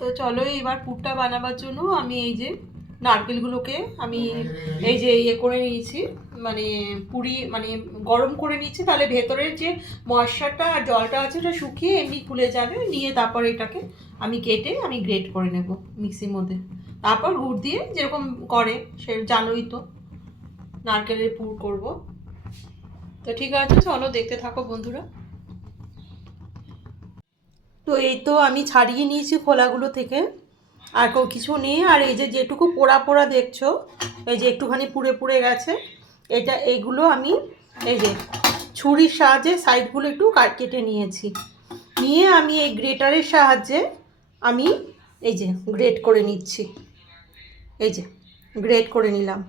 তো চলো এবার পুরটা বানাবার জন্য আমি এই যে নারকেলগুলোকে আমি এই যে ইয়ে করে নিয়েছি, মানে পুরি মানে গরম করে নিয়েছি, তাহলে ভেতরের যে ময়েশ্চারটা আর জলটা আছে ওটা শুকিয়ে এমনি খুলে যাবে। নিয়ে তারপর এটাকে আমি কেটে আমি গ্রেট করে নেব মিক্সির মধ্যে, তারপর গুড় দিয়ে যেরকম করে সে জানোই তো নারকেলের পুর করব। তো ঠিক আছে, চলো দেখতে থাকো বন্ধুরা। তো এই তো আমি ছাড়িয়ে নিয়েছি খোলাগুলো থেকে, আর কিছু নেই। আর এই যে যেটুকু পোড়া পোড়া দেখছো, এই যে একটুখানি পুড়ে পুড়ে গেছে, এইগুলো আমি এই যে ছুরির সাহায্যে সাইডগুলো একটু কেটে নিয়েছি। নিয়ে আমি এই গ্রেটারের সাহায্যে আমি এই যে গ্রেট করে নিচ্ছি, এই যে গ্রেট করে নিলাম।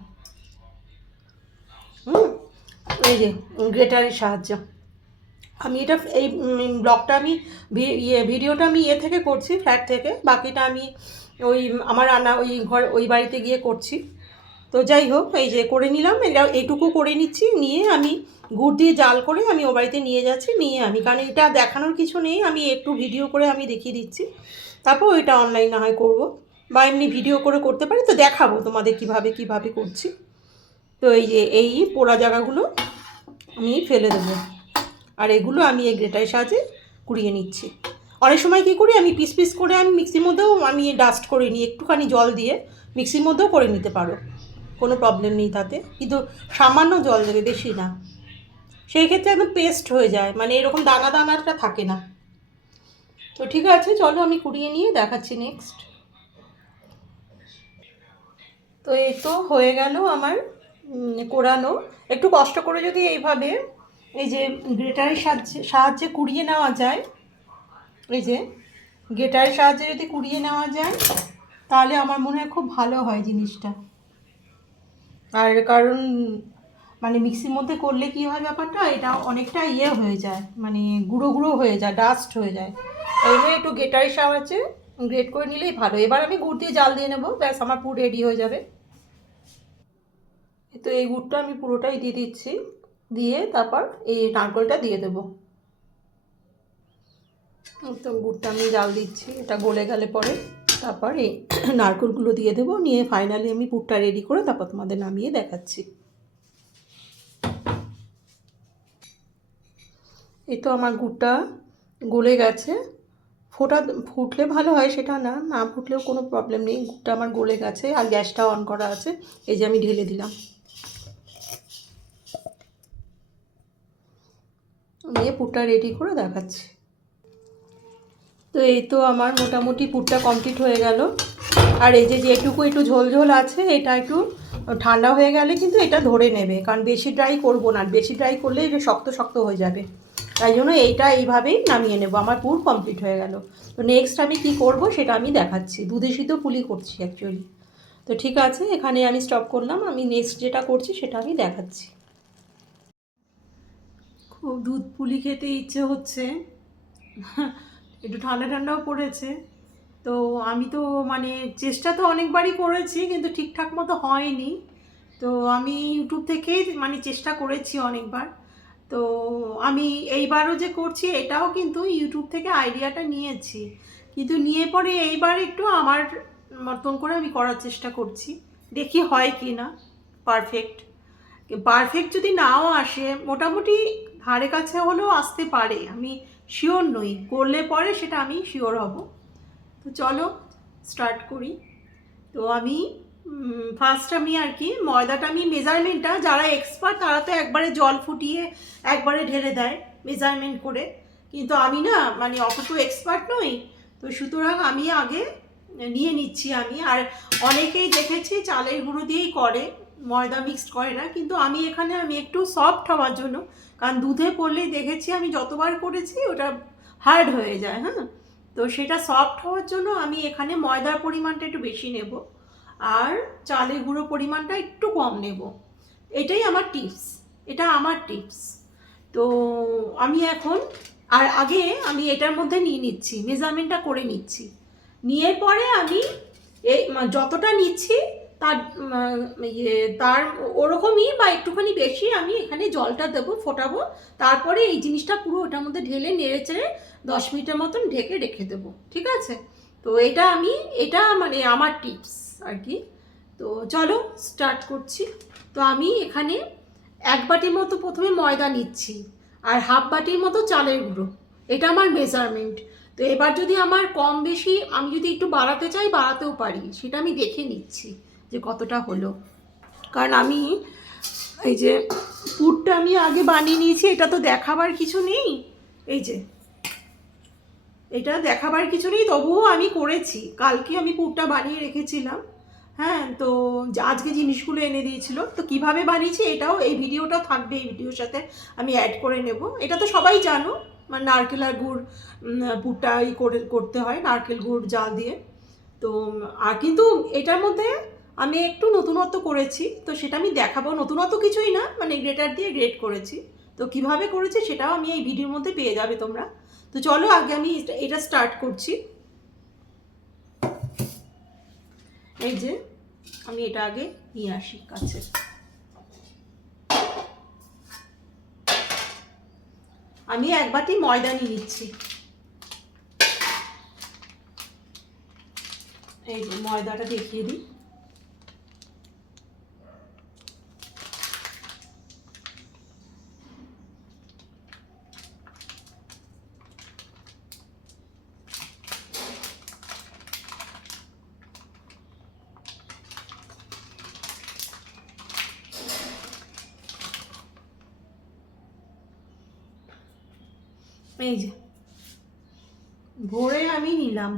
এই যে গ্রেটারের সাহায্যে আমি এটা এই ব্লগটা আমি ভিডিওটা আমি থেকে করছি, ফ্ল্যাট থেকে। বাকিটা আমি ওই আমার রান্না ওই ঘর ওই বাড়িতে গিয়ে করছি। তো যাই হোক, এই যে করে নিলাম, এটা এইটুকু করে নিচ্ছি। নিয়ে আমি গুড় দিয়ে জাল করে আমি ও বাড়িতে নিয়ে যাচ্ছি। নিয়ে আমি, কারণ এটা দেখানোর কিছু নেই, আমি একটু ভিডিও করে আমি দেখিয়ে দিচ্ছি, তারপর ওইটা অনলাইন না হয় করবো, বা এমনি ভিডিও করে করতে পারি। তো দেখাবো তোমাদের কিভাবে করছি। তো এই যে এই পোড়া জায়গাগুলো আমি ফেলে দেবো, আর এগুলো আমি এই গ্রেটারের সাহায্যে কুড়িয়ে নিচ্ছি। অনেক সময় কী করি, আমি পিস পিস করে আমি মিক্সির মধ্যেও আমি ডাস্ট করে নিই, একটুখানি জল দিয়ে মিক্সির মধ্যেও করে নিতে পারো, কোনো প্রবলেম নেই তাতে, কিন্তু সামান্য জল দেবে, বেশি না। সেই ক্ষেত্রে একদম পেস্ট হয়ে যায়, মানে এরকম দানা দানাটা থাকে না। তো ঠিক আছে, চলো আমি কুড়িয়ে নিয়ে দেখাচ্ছি নেক্সট। তো এই তো হয়ে গেল আমার কোরানো। একটু কষ্ট করে যদি এইভাবে এই যে গ্রেটারের সাহায্যে কুড়িয়ে নেওয়া যায়, এই যে গ্রেটারের সাহায্যে যদি কুড়িয়ে নেওয়া যায়, তাহলে আমার মনে হয় খুব ভালো হয় জিনিসটা। আর কারণ মানে মিক্সির মধ্যে করলে কি হয় ব্যাপারটা, এটা অনেকটা ইয়ে হয়ে যায়, মানে গুঁড়ো গুঁড়ো হয়ে যায়, ডাস্ট হয়ে যায়। এই জন্য একটু গ্রেটারের সাহায্যে গ্রেট করে নিলেই ভালো। এবার আমি গুড় দিয়ে জাল দিয়ে নেবো, ব্যাস আমার পুরো রেডি হয়ে যাবে। তো এই গুড়টা আমি পুরোটাই দিয়ে দিচ্ছি, দিয়ে তারপর এই নারকেলটা দিয়ে দেবো। তো গুড়টা আমি জাল দিচ্ছি, এটা গলে গেলে পরে তারপর এই নারকেলগুলো দিয়ে দেবো। নিয়ে ফাইনালি আমি পুরটা রেডি করে তারপর তোমাদের নামিয়ে দেখাচ্ছি। এই তো আমার গুড়টা গলে গেছে। ফুটলে ভালো হয় সেটা না, না ফুটলেও কোনো প্রবলেম নেই, গুড়টা আমার গলে গেছে। আর গ্যাসটা অন করা আছে, এই যে আমি ঢেলে দিলাম, নিয়ে পুরটা রেডি করে দেখাচ্ছি। তো এই তো আমার মোটামুটি পুরটা কমপ্লিট হয়ে গেল। আর এই যে যেটুকু একটু ঝোল ঝোল আছে, এটা একটু ঠান্ডা হয়ে গেলে কিন্তু এটা ধরে নেবে, কারণ বেশি ড্রাই করব না, বেশি ড্রাই করলে এটা শক্ত শক্ত হয়ে যাবে। তাই জন্য এইটা এইভাবেই নামিয়ে নেব। আমার পুর কমপ্লিট হয়ে গেল। তো নেক্সট আমি কি করব সেটা আমি দেখাচ্ছি। দুধে সিদ্ধ পুলি করছি অ্যাকচুয়ালি। তো ঠিক আছে, এখানে আমি স্টপ করলাম। আমি নেক্সট যেটা করছি সেটা আমি দেখাচ্ছি। খুব দুধ পুলি খেতে ইচ্ছে হচ্ছে, একটু ঠান্ডা ঠান্ডাও পড়েছে। তো আমি তো মানে চেষ্টা তো অনেকবারই করেছি, কিন্তু ঠিকঠাক মতো হয়নি। তো আমি ইউটিউব থেকেই মানে চেষ্টা করেছি অনেকবার। তো আমি এইবারও যে করছি এটাও কিন্তু ইউটিউব থেকে আইডিয়াটা নিয়েছি, কিন্তু নিয়ে পরে এইবার একটু আমার মতন করে আমি করার চেষ্টা করছি, দেখি হয় কি না পারফেক্ট। পারফেক্ট যদি নাও আসে, মোটামুটি ধারে কাছে হলেও আসতে পারে, আমি শিওর নই, করলে পরে সেটা আমি শিওর হব। তো চলো স্টার্ট করি। তো আমি ফার্স্ট আমি আর কি ময়দাটা, আমি মেজারমেন্টটা, যারা এক্সপার্ট তারা তো একবারে জল ফুটিয়ে একবারে ঢেলে দেয় মেজারমেন্ট করে, কিন্তু আমি না মানে অত তো এক্সপার্ট নই। তো সুতরাং আমি আগে নিয়ে নিচ্ছি আমি। আর অনেকেই দেখেছি চালের গুঁড়ো দিয়েই করে, ময়দা মিক্সড করে না, কিন্তু আমি এখানে আমি একটু সফট হওয়ার জন্য, কারণ দুধে পড়লেই দেখেছি আমি যতবার করেছি ওটা হার্ড হয়ে যায়, হ্যাঁ। তো সেটা সফট হওয়ার জন্য আমি এখানে ময়দার পরিমাণটা একটু বেশি নেব, আর চালের গুঁড়ো পরিমাণটা একটু কম নেব। এটাই আমার টিপস, এটা আমার টিপস। তো আমি এখন, আর আগে আমি এটার মধ্যে নিয়ে নিচ্ছি, মেজারমেন্টটা করে নিচ্ছি। নিয়ে পরে আমি এই যতটা নিচ্ছি তার তার ওরকমই বা একটুখানি বেশি আমি এখানে জলটা দেবো, ফোটাবো। তারপরে এই জিনিসটা পুরো ওটার মধ্যে ঢেলে নেড়ে চেড়ে 10 মিনিটের মতন ঢেকে রেখে দেবো, ঠিক আছে। তো এটা মানে আমার টিপস আর কি। তো চলো স্টার্ট করছি। তো আমি এখানে 1 বাটির মতো প্রথমে ময়দা নিচ্ছি, আর 1/2 বাটির মতো চালের গুঁড়ো। এটা আমার মেজারমেন্ট। তো এবার যদি আমার কম বেশি, আমি যদি একটু বাড়াতে চাই বাড়াতেও পারি, সেটা আমি দেখে নিচ্ছি যে কতটা হলো। কারণ আমি এই যে পুরটা আমি আগে বানিয়ে নিয়েছি, এটা তো দেখাবার কিছু নেই। এই যে এটা দেখাবার কিছু নেই, তবুও আমি করেছি। কালকে আমি পুরটা বানিয়ে রেখেছিলাম। হ্যাঁ, তো আজকে জিনিসগুলো এনে দিয়েছিল। তো কিভাবে বানিয়েছি এটাও এই ভিডিওটাও থাকবে, এই ভিডিওর সাথে আমি অ্যাড করে নেব। এটা তো সবাই জানো, মানে নারকেল আর গুড় পুরটা করতে হয় নারকেল গুড় জাল দিয়ে। তো আর কিন্তু এটার মধ্যে আমি একটু নতুনত্ব করেছি, তো সেটা আমি দেখাবো। নতুনত্ব কিছুই না, মানে গ্রেটার দিয়ে গ্রেট করেছি। তো কিভাবে করেছি সেটাও আমি এই ভিডিওর মধ্যে পেয়ে যাবে তোমরা। তো চলো আগে আমি এটা স্টার্ট করছি। এই যে আমি এটা আগে নিয়ে আসি কাছে। আমি 1 বাটি ময়দা নিয়ে নিচ্ছি। এই যে ময়দাটা দেখিয়ে দিই। এই যে ভরে আমি নিলাম,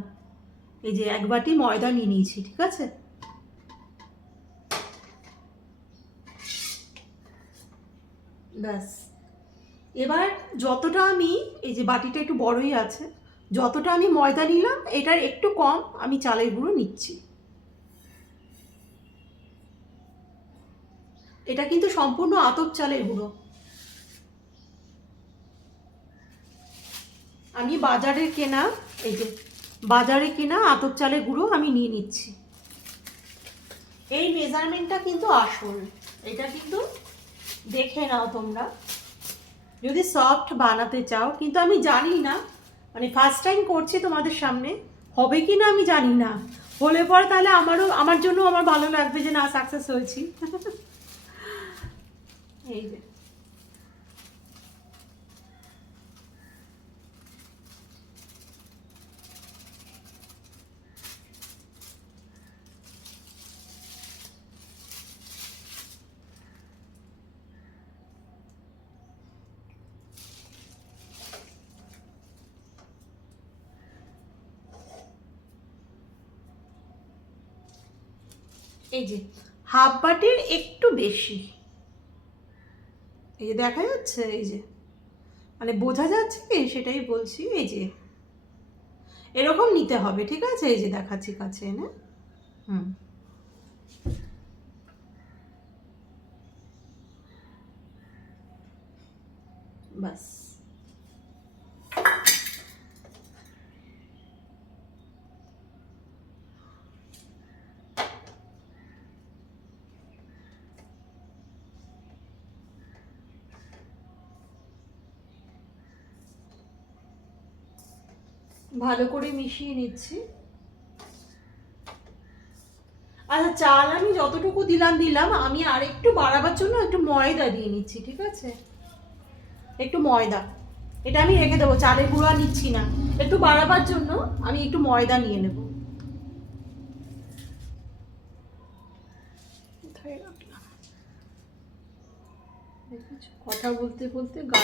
এই যে 1 বাটি ময়দা নিয়ে নিয়েছি, ঠিক আছে। ব্যাস, এবার যতটা আমি, এই যে বাটিটা একটু বড়ই আছে, যতটা আমি ময়দা নিলাম এটার একটু কম আমি চালের গুঁড়ো নিচ্ছি। এটা কিন্তু সম্পূর্ণ আতপ চালের গুঁড়ো। আমি বাজারে কেনা, এই যে বাজারে কেনা আতপ চালের গুঁড়ো আমি নিয়ে নিচ্ছি। এই মেজারমেন্টটা কিন্তু আসল, এটা কিন্তু দেখে নাও তোমরা যদি সফট বানাতে চাও। কিন্তু আমি জানি না, মানে ফার্স্ট টাইম করছি তোমাদের সামনে, হবে কি না আমি জানি না। হলে পরে তাহলে আমার জন্য আমার ভালো লাগবে যে না, সাকসেস হয়েছি। এই যে এই যে 1/2 বাটির একটু বেশি, এই যে দেখা যাচ্ছে, এই যে মানে বোঝা যাচ্ছে কি সেটাই বলছি। এই যে এরকম নিতে হবে, ঠিক আছে। এই যে দেখাচ্ছি কাছে এনে। হুম, বাস। ভালো করে মিশিয়ে নিচ্ছি। আচ্ছা, চাল আমি যতটুকু দিলাম, আমি আর একটু বাড়াবার জন্য একটু ময়দা দিয়ে নিচ্ছি, ঠিক আছে। একটু ময়দা, এটা আমি রেখে দেবো, চালের গুঁড়ো নিচ্ছি না। একটু বাড়াবার জন্য আমি একটু ময়দা নিয়ে নেব। কোথায় রাখলাম, কথা বলতে বলতে গা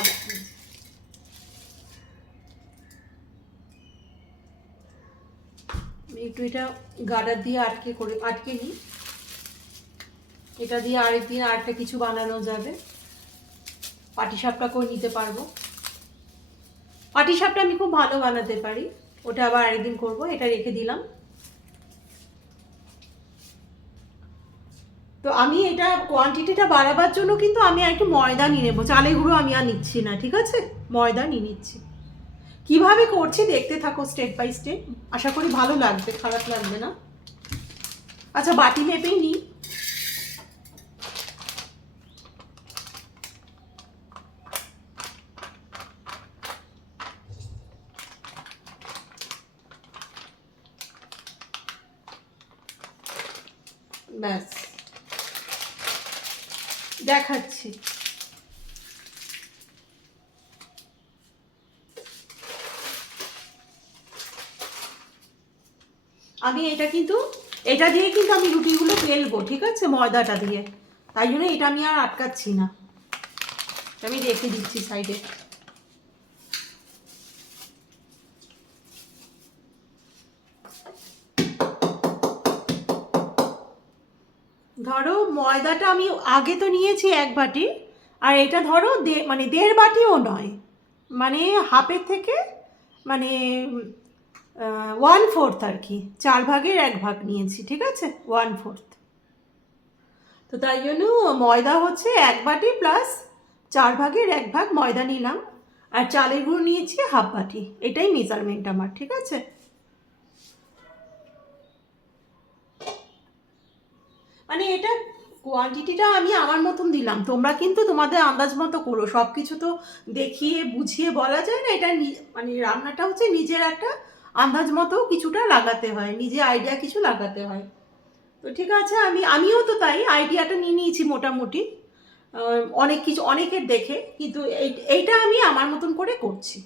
একটু এটা গার্ডার দিয়ে আটকে নিই। এটা দিয়ে আরেকদিন আরেকটা কিছু বানানো যাবে, পাটিসাপটা করে নিতে পারবো। পাটিসাপটা আমি খুব ভালো বানাতে পারি, ওটা আবার আরেকদিন করব। এটা রেখে দিলাম। তো আমি এটা কোয়ান্টিটিটা বাড়াবার জন্য কিন্তু আমি একটু ময়দা নিয়ে নেবো, চালের গুঁড়ো আমি আর নিচ্ছি না, ঠিক আছে। ময়দা নিয়ে নিচ্ছি। কিভাবে করছি দেখতে থাকো স্টেপ বাই স্টেপ, আশা করি ভালো লাগবে, খারাপ লাগবে না। আচ্ছা, বাটি মেপেই নিই। ব্যাস দেখাচ্ছি। আমি এটা কিন্তু এটা দিয়ে কিন্তু আমি রুটিগুলো বেলবো, ঠিক আছে, ময়দাটা দিয়ে। তাই জন্য এটা আমি আর আটকাচ্ছি না, আমি রেখে দিচ্ছি সাইডে। ধরো ময়দাটা আমি আগে তো নিয়েছি 1 বাটি, আর এটা ধরো মানে 1.5 বাটিও নয়, মানে হাফের থেকে মানে 1/4 আর কি, 4/1 ভাগ নিয়েছি, ঠিক আছে, 1/4। তো তাই জন্য ময়দা হচ্ছে 1 বাটি প্লাস 4/1 ভাগ ময়দা নিলাম, আর চালের গুঁড়ো নিয়েছি 1/2 বাটি, এটাই মেজারমেন্ট আমার, ঠিক আছে। মানে এটা কোয়ান্টিটিটা আমি আমার মতন দিলাম, তোমরা কিন্তু তোমাদের আন্দাজ মতো করো, সব কিছু তো দেখিয়ে বুঝিয়ে বলা যায় না। এটা মানে রান্নাটা হচ্ছে নিজের একটা আন্দাজ মতো কিছুটা লাগাতে হয়, নিজে আইডিয়া কিছু লাগাতে হয়। তো ঠিক আছে, আমিও তো তাই আইডিয়াটা নিয়ে নিয়েছি মোটামুটি অনেক কিছু অনেকের দেখে, কিন্তু এইটা আমি আমার মতন করে করছি।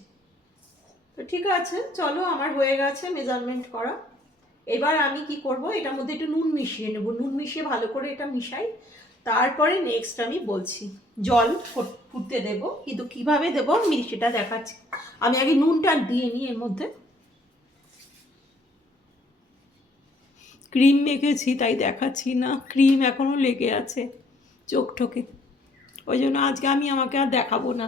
তো ঠিক আছে, চলো, আমার হয়ে গেছে মেজারমেন্ট করা। এবার আমি কি করব, এটার মধ্যে একটু নুন মিশিয়ে নেব, নুন মিশিয়ে ভালো করে এটা মিশাই, তারপরে নেক্সট আমি বলছি। জল ফুটতে দেব, কিন্তু কিভাবে দেবো আমি সেটা দেখাচ্ছি। আমি আগে নুনটা দিয়ে নিই, এর মধ্যে ক্রিম মেখেছি তাই দেখাচ্ছি না, ক্রিম এখনো লেগে আছে চোখ ঠোকে, ওই জন্য আজকে আমি আমাকে আর দেখাবো না।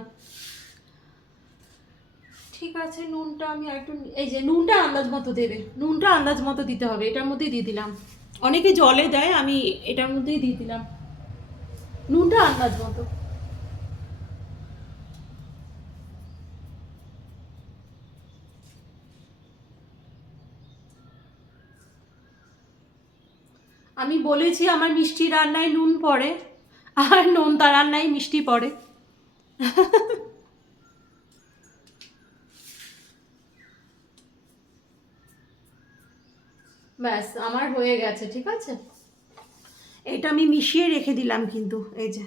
ঠিক আছে, নুনটা আমি একটু, এই যে নুনটা আন্দাজ মতো দেবে, নুনটা আন্দাজ মতো দিতে হবে, এটার মধ্যেই দিয়ে দিলাম। অনেকে জলে দেয়, আমি এটার মধ্যেই দিয়ে দিলাম নুনটা আন্দাজ মতো। আমি বলেছি আমার মিষ্টি রান্নায় নুন পড়ে, আর নোনতা রান্নায় মিষ্টি পড়ে। ব্যাস আমার হয়ে গেছে, ঠিক আছে। এটা আমি মিশিয়ে রেখে দিলাম, কিন্তু এই যে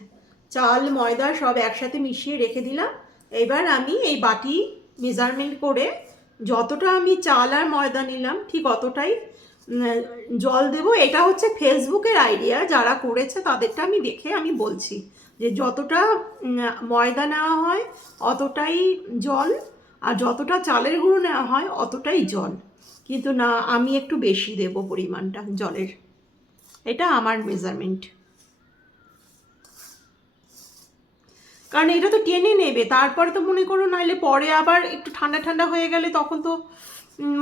চাল ময়দা সব একসাথে মিশিয়ে রেখে দিলাম। এবার আমি এই বাটি মেজারমেন্ট করে যতটা আমি চাল আর ময়দা নিলাম ঠিক অতটাই জল দেব। এটা হচ্ছে ফেসবুকের আইডিয়া, যারা করেছে তাদেরটা আমি দেখে আমি বলছি যে যতটা ময়দা নেওয়া হয় অতটাই জল, আর যতটা চালের গুঁড়ো নেওয়া হয় অতটাই জল, কিন্তু না, আমি একটু বেশি দেব পরিমাণটা জলের, এটা আমার মেজারমেন্ট। কারণ এটা তো টেনে নেবে, তারপরে তো মনে করো নাইলে পরে আবার একটু ঠান্ডা ঠান্ডা হয়ে গেলে তখন তো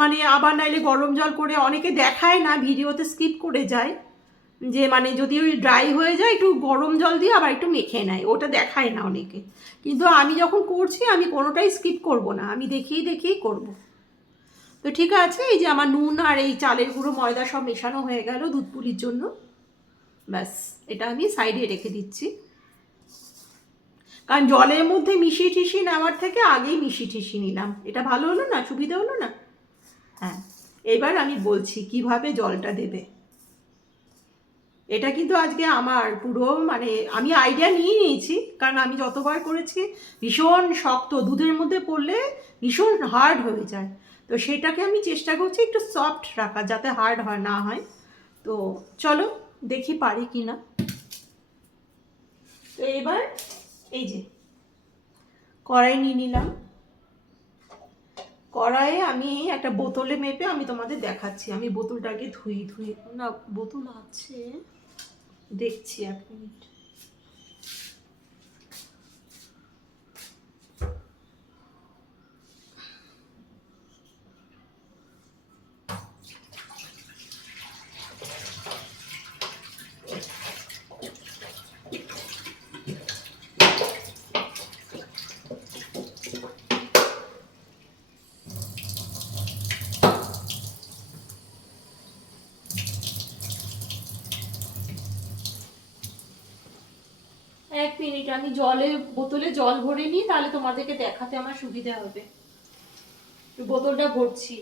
মানে আবার নাইলে গরম জল করে, অনেকে দেখায় না ভিডিওতে, স্কিপ করে যায়, যে মানে যদি ওই ড্রাই হয়ে যায় একটু গরম জল দিয়ে আবার একটু মেখে নেয়, ওটা দেখায় না অনেকে। কিন্তু আমি যখন করছি আমি কোনোটাই স্কিপ করব না, আমি দেখিয়ে দেখিয়েই করব। তো ঠিক আছে, এই যে আমার নুন আর এই চালের গুঁড়ো ময়দা সব মেশানো হয়ে গেল দুধ পুলির জন্য। ব্যাস, এটা আমি সাইডে রেখে দিচ্ছি, কারণ জলের মধ্যে মিশিয়ে টিশিয়ে নেওয়ার থেকে আগেই মিশিয়ে টিশিয়ে নিলাম, এটা ভালো হলো না, সুবিধা হলো না। হ্যাঁ, এবার আমি বলছি কিভাবে জলটা দেবে। এটা কিন্তু আজকে আমার পুরো মানে আমি আইডিয়া নিয়ে নিয়েছি, কারণ আমি যতবার করেছি ভীষণ শক্ত, দুধের মধ্যে পড়লে ভীষণ হার্ড হয়ে যায়, তো সেটাকে আমি চেষ্টা করছি একটু সফট রাখা, যাতে হার্ড হয় না হয়। তো চলো দেখি পারি কি না। তো এবার এই যে কড়াই নিয়ে নিলাম, কড়াইয়ে আমি একটা বোতলে মেপে আমি তোমাদের দেখাচ্ছি, আমি বোতলটাকে ধুই ধুই না, বোতল আছে, দেখছি 1 মিনিট। আমি বোতলে জল ভরে নিই, তাহলে তোমাদেরকে দেখাতে আমার সুবিধা হবে। বোতলটা ভরছি।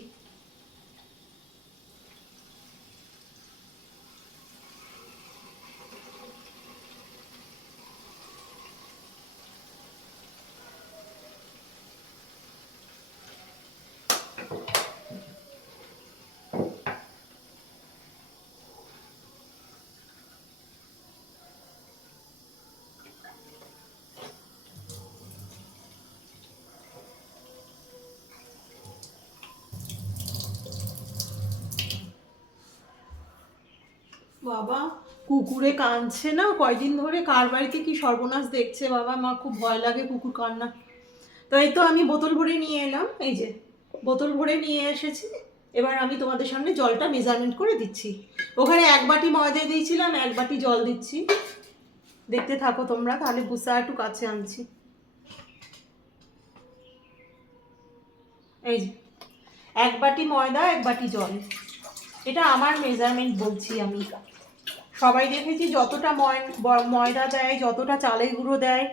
বাবা, কুকুরে কাঁদছে না কয়দিন ধরে, কার বাড়িতে কি সর্বনাশ দেখছে বাবা, আমার খুব ভয় লাগে কুকুর কান্না। তো এই তো আমি বোতল ভরে নিয়ে এলাম, এই যে বোতল ভরে নিয়ে এসেছি। এবার আমি তোমাদের সামনে জলটা মেজারমেন্ট করে দিচ্ছি। ওখানে 1 বাটি ময়দা দিয়েছিলাম, 1 বাটি জল দিচ্ছি। দেখতে থাকো তোমরা, তাহলে বুঝতে, একটু কাছে আনছি। এই যে 1 বাটি ময়দা, 1 বাটি জল, এটা আমার মেজারমেন্ট বলছি আমি। সবাই দেখেছি যতটা ময়দা দেয়, যতটা চালের গুঁড়ো দেয়,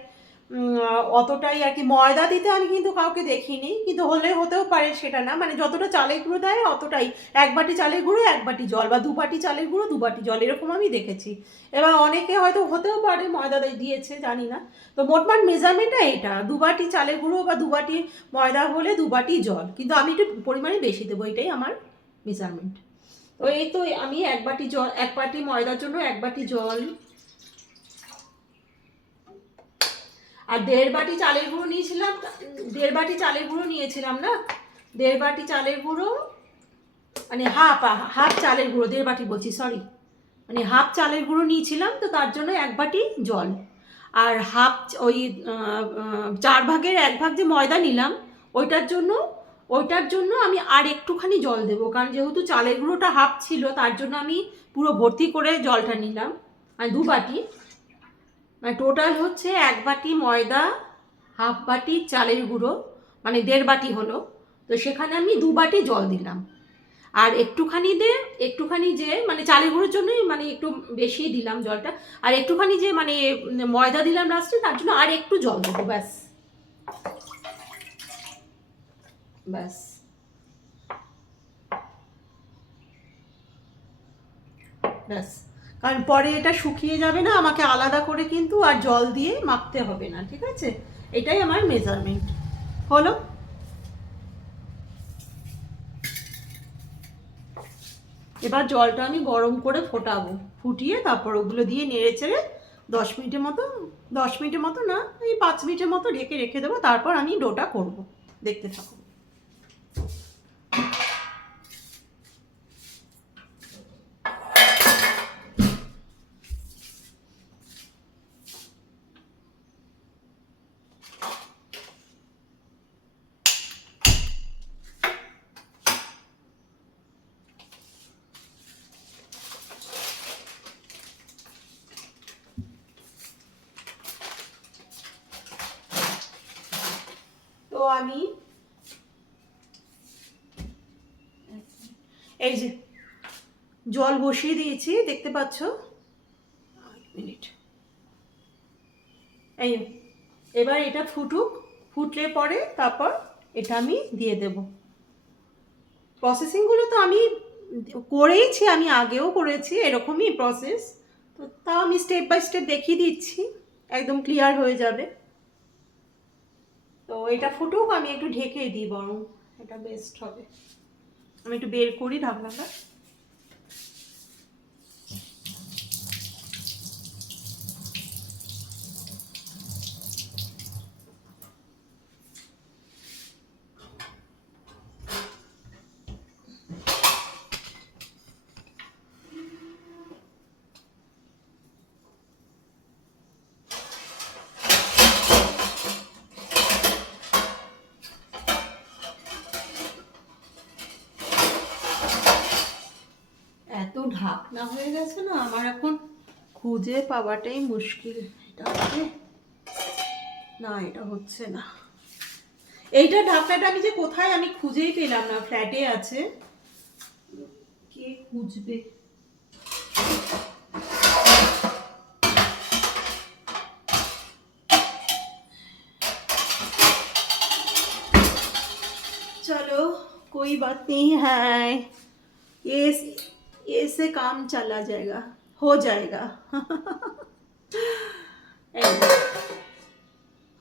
অতটাই আর কি। ময়দা দিতে আমি কিন্তু কাউকে দেখিনি, কিন্তু হতেও পারে সেটা না, মানে যতটা চালের গুঁড়ো দেয় অতটাই। 1 বাটি চালের গুঁড়ো 1 বাটি জল, বা 2 বাটি চালের গুঁড়ো 2 বাটি জল, এরকম আমি দেখেছি। এবার অনেকে হয়তো হতেও পারে ময়দা দিয়েছে, জানি না। তো মোটমাট মেজারমেন্টটা এটা, 2 বাটি চালের গুঁড়ো বা 2 বাটি ময়দা হলে 2 বাটি জল, কিন্তু আমি একটু পরিমাণে বেশি দেবো, এটাই আমার মেজারমেন্ট। তো এই তো আমি 1 বাটি জল, 1 বাটি ময়দার জন্য 1 বাটি জল, আর 1.5 বাটি চালের গুঁড়ো নিয়েছিলাম। 1.5 বাটি চালের গুঁড়ো নিয়েছিলাম না, 1.5 বাটি চালের গুঁড়ো, মানে হাফ চালের গুঁড়ো, 1.5 বাটি বলছি, সরি, মানে হাফ চালের গুঁড়ো নিয়েছিলাম, তো তার জন্য 1 বাটি জল। আর হাফ ওই 4 ভাগের 1 ভাগ যে ময়দা নিলাম, ওইটার জন্য আমি আর একটুখানি জল দেবো, কারণ যেহেতু চালের গুঁড়োটা হাফ ছিল, তার জন্য আমি পুরো ভর্তি করে জলটা নিলাম, মানে 2 বাটি। মানে টোটাল হচ্ছে 1 বাটি ময়দা, হাফ বাটি চালের গুঁড়ো, মানে 1.5 বাটি হলো। তো সেখানে আমি 2 বাটি জল দিলাম, আর একটুখানি যে মানে চালের গুঁড়োর জন্যই মানে একটু বেশি দিলাম জলটা, আর একটুখানি যে মানে ময়দা দিলাম লাস্টে, তার জন্য আর একটু জল দেবো, ব্যাস ব্যাস। ব্যাস, কারণ পরে এটা শুকিয়ে যাবে না, আমাকে আলাদা করে কিন্তু আর জল দিয়ে মাখতে হবে না, ঠিক আছে? এটাই আমার মেজারমেন্ট হলো। এবার জলটা আমি গরম করে ফোটাবো, ফুটিয়ে তারপর ওগুলো দিয়ে নেড়ে চেড়ে 10 মিনিটের মতো না, এই 5 মিনিটের মতো রেখে দেবো, তারপর আমি ডোটা করব। দেখতে থাকো। তো আমি এই যে জল বসিয়ে দিয়েছি, দেখতে পাচ্ছ। মিনিট, এই এবার এটা ফুটলে পরে তারপর এটা আমি দিয়ে দেব। প্রসেসিংগুলো তো আমি করেইছি, আমি আগেও করেছি এরকমই প্রসেস, তো তাও আমি স্টেপ বাই স্টেপ দেখিয়ে দিচ্ছি, একদম ক্লিয়ার হয়ে যাবে। তো এটা ফুটুক, আমি একটু ঢেকে দিই, বরং এটা বেস্ট হবে। আমি একটু বের করি ঢাকনাটা। এত ঢাকনা হয়ে গেছে না, আমার এখন খুঁজে পাওয়াটাই মুশকিল। এটা হচ্ছে না, এটা হচ্ছে না। এইটা ঢাকনাটা আমি যে কোথায়, আমি খুঁজেই পেলাম না, ফ্ল্যাটে আছে, কে খুঁজবে। चलो कोई बात नहीं है, ये से काम चला जाएगा, हो जाएगा।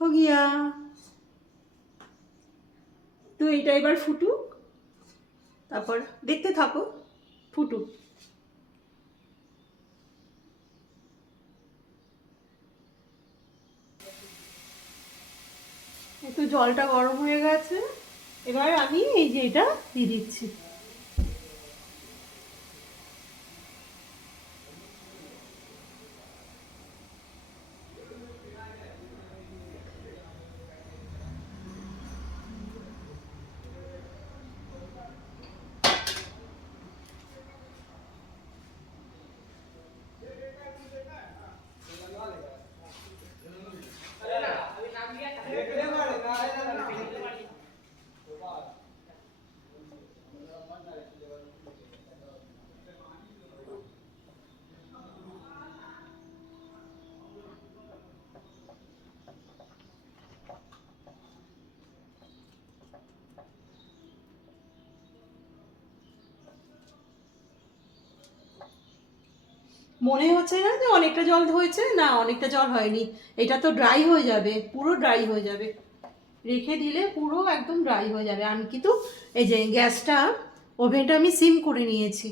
हो गया। তো এটা এবার ফুটুক, তারপর দেখতে থাকো, ফুটুক। একটু জলটা গরম হয়ে গেছে, এবার আমি এই যে এটা দিয়ে দিচ্ছি। মনে হচ্ছে না যে অনেকটা জল হয়েছে, না অনেকটা জল হয়নি। এটা তো ড্রাই হয়ে যাবে, পুরো ড্রাই হয়ে যাবে, রেখে দিলে পুরো একদম ড্রাই হয়ে যাবে। আমি কিন্তু এই যে গ্যাসটা, ওভেনটা আমি সিম করে নিয়েছি।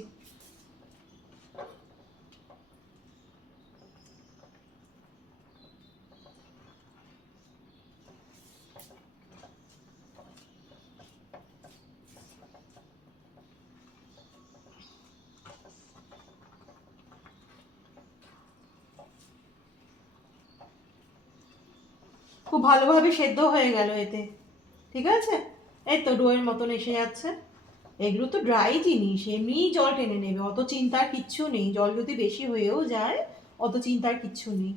খুব ভালোভাবে সেদ্ধ হয়ে গেল এতে, ঠিক আছে। এই তো ডোয়ের মতন এসে যাচ্ছে। এগুলো তো ড্রাই জিনিস, এমনিই জল টেনে নেবে, অত চিন্তার কিচ্ছু নেই। জল যদি বেশি হয়েও যায়, অত চিন্তার কিচ্ছু নেই।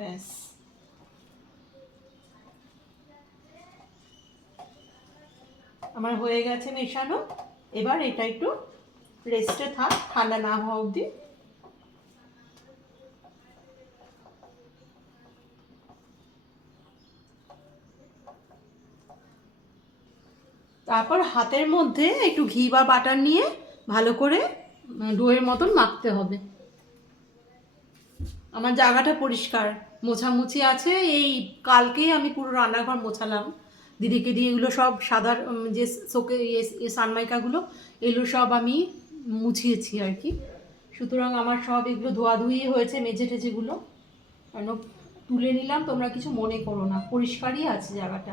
ব্যাস, আমার হয়ে গেছে মেশানো। এবার এটা একটু রেস্টে থাক, ঠান্ডা না হওয়া অবধি। তারপর হাতের মধ্যে একটু ঘি বা বাটার নিয়ে ভালো করে ডোয়ের মতন মাখতে হবে। আমার জায়গাটা পরিষ্কার, মোছামুছি আছে। এই কালকেই আমি পুরো রান্নাঘর মোছালাম, দিদিকে দিয়ে এগুলো সব সাদা যে শোকে সানমাইকাগুলো, এগুলো সব আমি মুছিয়েছি আর কি। সুতরাং আমার সব এগুলো ধোয়াধুয়ি হয়েছে, মেঝে টেঝেগুলো কেন তুলে নিলাম, তোমরা কিছু মনে করো না, পরিষ্কারই আছে জায়গাটা।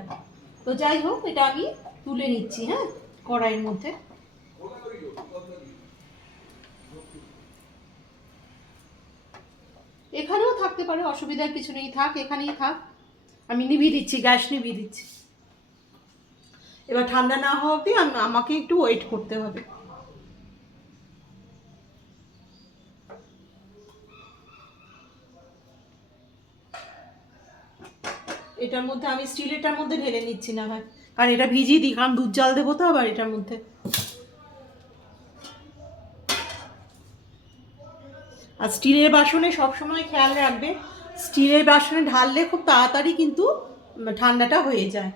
তো যাই হোক, এটা আমি তুলে নিচ্ছি, হ্যাঁ, কড়াইয়ের মধ্যে। এখানেও থাকতে পারে, অসুবিধার কিছু নেই, থাক, এখানেই থাক। আমি নিভিয়ে দিচ্ছি, গ্যাস নিভিয়ে দিচ্ছি। এবার ঠান্ডা না হওয়া অবধি আমাকে একটু ওয়েট করতে হবে। এটার মধ্যে আমি স্টিলেরটার মধ্যে ঢেলে নিচ্ছি না হয়, কারণ এটা ভিজিয়ে দিই, কারণ দুধ জাল দেবো তো আবার এটার মধ্যে। আর স্টিলের বাসনে সবসময় খেয়াল রাখবে, স্টিলের বাসনে ঢাললে খুব তাড়াতাড়ি কিন্তু ঠান্ডাটা হয়ে যায়।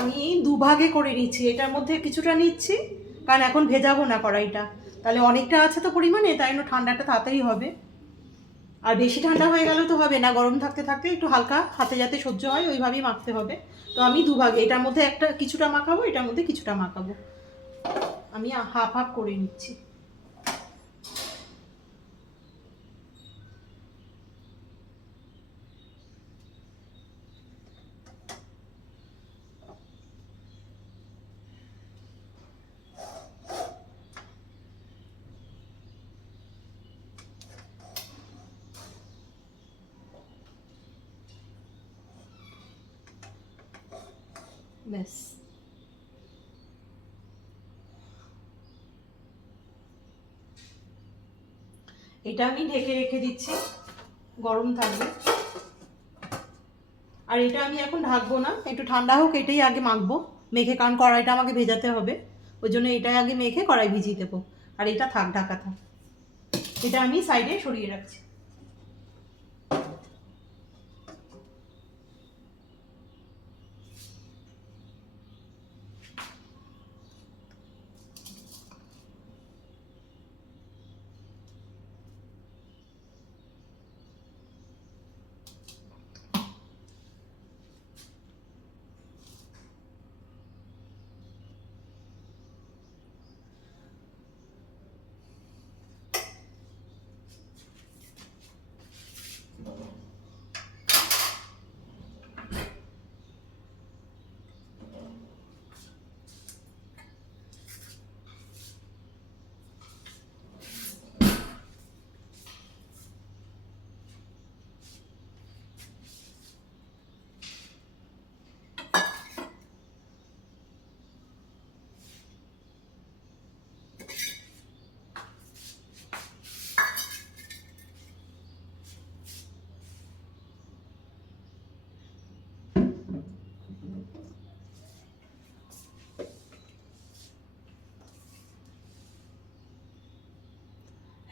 আমি দুভাগে করে নিচ্ছি, এটার মধ্যে কিছুটা নিচ্ছি, কারণ এখন ভেজাবো না কড়াইটা, তাহলে অনেকটা আছে তো পরিমাণে, তাই জন্য ঠান্ডাটা তাড়াতাড়ি হবে। আর বেশি ঠান্ডা হয়ে গেলে তো হবে না, গরম থাকতে থাকতে একটু হালকা হাতে যাতে সহ্য হয় ওইভাবেই মাখতে হবে। তো আমি দুভাগে, এটার মধ্যে একটা কিছুটা মাখাবো, এটার মধ্যে কিছুটা মাখাবো। আমি হাফ হাফ করে নিচ্ছি। ব্যাস, এটা আমি ঢেকে রেখে দিচ্ছি, গরম থাকবে। আর এটা আমি এখন ঢাকবো না, একটু ঠান্ডা হোক, এটাই আগে মাখবো মেখে, কারণ কড়াইটা আমাকে ভেজাতে হবে। ওই জন্য এটাই আগে মেখে কড়াই ভিজিয়ে দেবো। আর এটা থাক, ঢাকা থাক, এটা আমি সাইডে সরিয়ে রাখছি।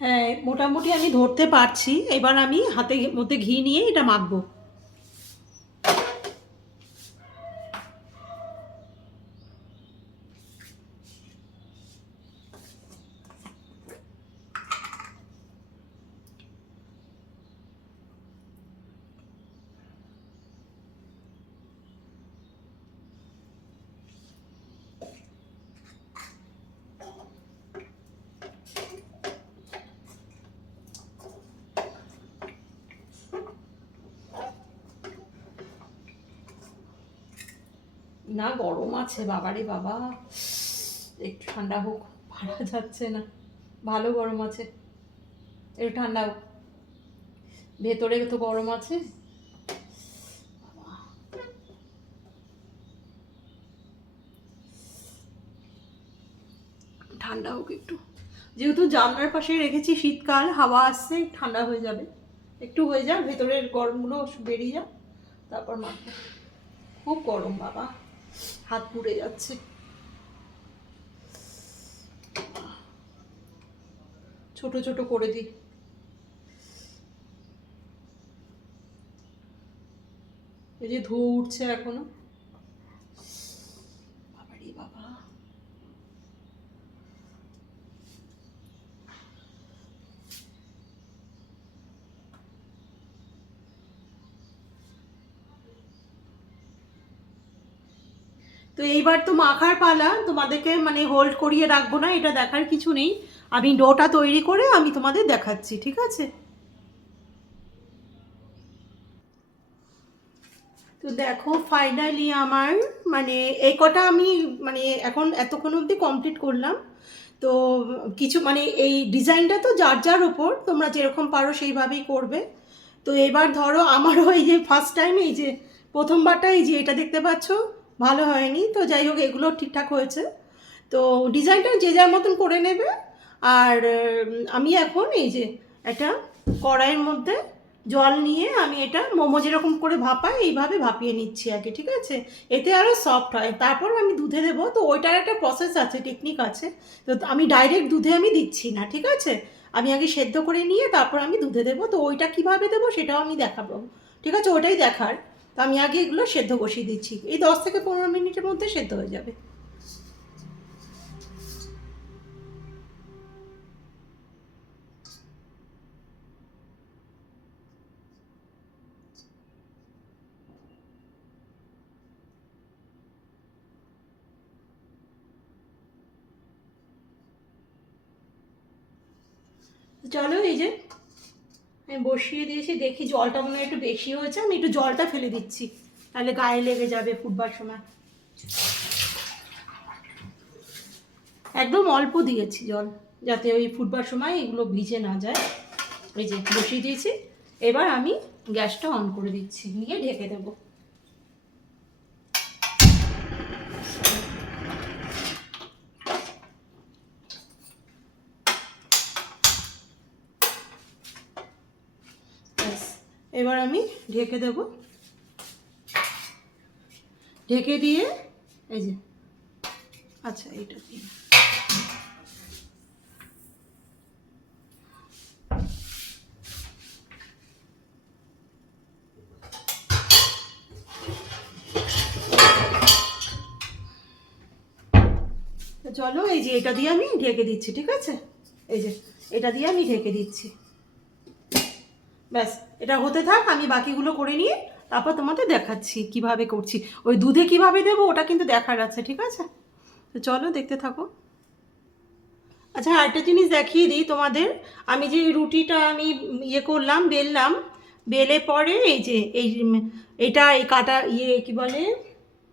হ্যাঁ, মোটামুটি আমি ধরতে পারছি। এবার আমি হাতের মধ্যে ঘি নিয়ে এটা মাখবো। না, গরম আছে বাবারে বাবা, একটু ঠান্ডা হোক, পারা যাচ্ছে না, ভালো গরম আছে, একটু ঠান্ডা হোক, ভেতরে তো গরম আছে। ঠান্ডা হোক একটু, যেহেতু জানলার পাশে রেখেছি, শীতকাল হাওয়া আসছে, ঠান্ডা হয়ে যাবে, একটু হয়ে যাক, ভেতরের গরমগুলো বেরিয়ে যাক, তারপর মাখবো। খুব গরম বাবা, হাত পুড়ে যাচ্ছে। ছোট ছোট করে দিই। এই যে ধোঁয়া উঠছে এখনো, বাবারে বাবা। তো এইবার তো মাখার পালা, তোমাদেরকে মানে হোল্ড করিয়ে রাখবো না, এটা দেখার কিছু নেই। আমি ডোটা তৈরি করে আমি তোমাদের দেখাচ্ছি, ঠিক আছে? তো দেখো ফাইনালি আমার মানে এই কটা আমি মানে এখন এতক্ষণ অবধি কমপ্লিট করলাম। তো কিছু মানে এই ডিজাইনটা তো যার যার ওপর, তোমরা যেরকম পারো সেইভাবেই করবে। তো এবার ধরো আমারও এই যে ফার্স্ট টাইম, এই যে প্রথমবারটা, এই যে এটা দেখতে পাচ্ছ ভালো হয়নি, তো যাই হোক এগুলো ঠিকঠাক হয়েছে। তো ডিজাইনটা যে যার মতন করে নেবে। আর আমি এখন এই যে একটা কড়াইয়ের মধ্যে জল নিয়ে আমি এটা মোমো যেরকম করে ভাপাই এইভাবে ভাপিয়ে নিচ্ছি আগে, ঠিক আছে? এতে আরও সফট হয়। তারপর আমি দুধে দেবো, তো ওইটার একটা প্রসেস আছে, টেকনিক আছে। তো আমি ডাইরেক্ট দুধে আমি দিচ্ছি না, ঠিক আছে? আমি আগে সেদ্ধ করে নিয়ে তারপর আমি দুধে দেবো, তো ওইটা কিভাবে দেবো সেটাও আমি দেখাবো, ঠিক আছে? ওটাই দেখার। তো আমি আগে এগুলো সেদ্ধ বসিয়ে দিচ্ছি, এই 10 থেকে 15 মিনিটের মধ্যে সেদ্ধ হয়ে যাবে। চলো, এই যে আমি বসিয়ে দিয়েছি, দেখি জলটা মনে হয় একটু বেশি হয়েছে, আমি একটু জলটা ফেলে দিচ্ছি, তাহলে গায়ে লেগে যাবে ফুটবার সময়। একদম অল্প দিয়েছি জল, যাতে ওই ফুটবার সময় এগুলো ভিজে না যায়। এই যে বসিয়ে দিয়েছি, এবার আমি গ্যাসটা অন করে দিচ্ছি, নিয়ে ঢেকে দেবো। ব্যাস, এবার আমি ঢেকে দেবো, ঢেকে দিয়ে এই যে, আচ্ছা এইটা দিয়ে চলো, এই যে এটা দিয়ে আমি ঢেকে দিচ্ছি, ঠিক আছে? এই যে এটা দিয়ে আমি ঢেকে দিচ্ছি। ব্যাস, এটা হতে থাক, আমি বাকিগুলো করে নিয়ে তারপর তোমাদের দেখাচ্ছি কিভাবে করছি। ওই দুধে কিভাবে দেবো ওটা কিন্তু দেখার আছে, ঠিক আছে? তো চলো দেখতে থাকো। আচ্ছা, আরেকটা জিনিস দেখিয়ে দিই তোমাদের। আমি যে রুটিটা আমি ইয়ে করলাম, বেললাম, বেলে পরে এই যে এইটা এই কাটা ইয়ে কি বলে,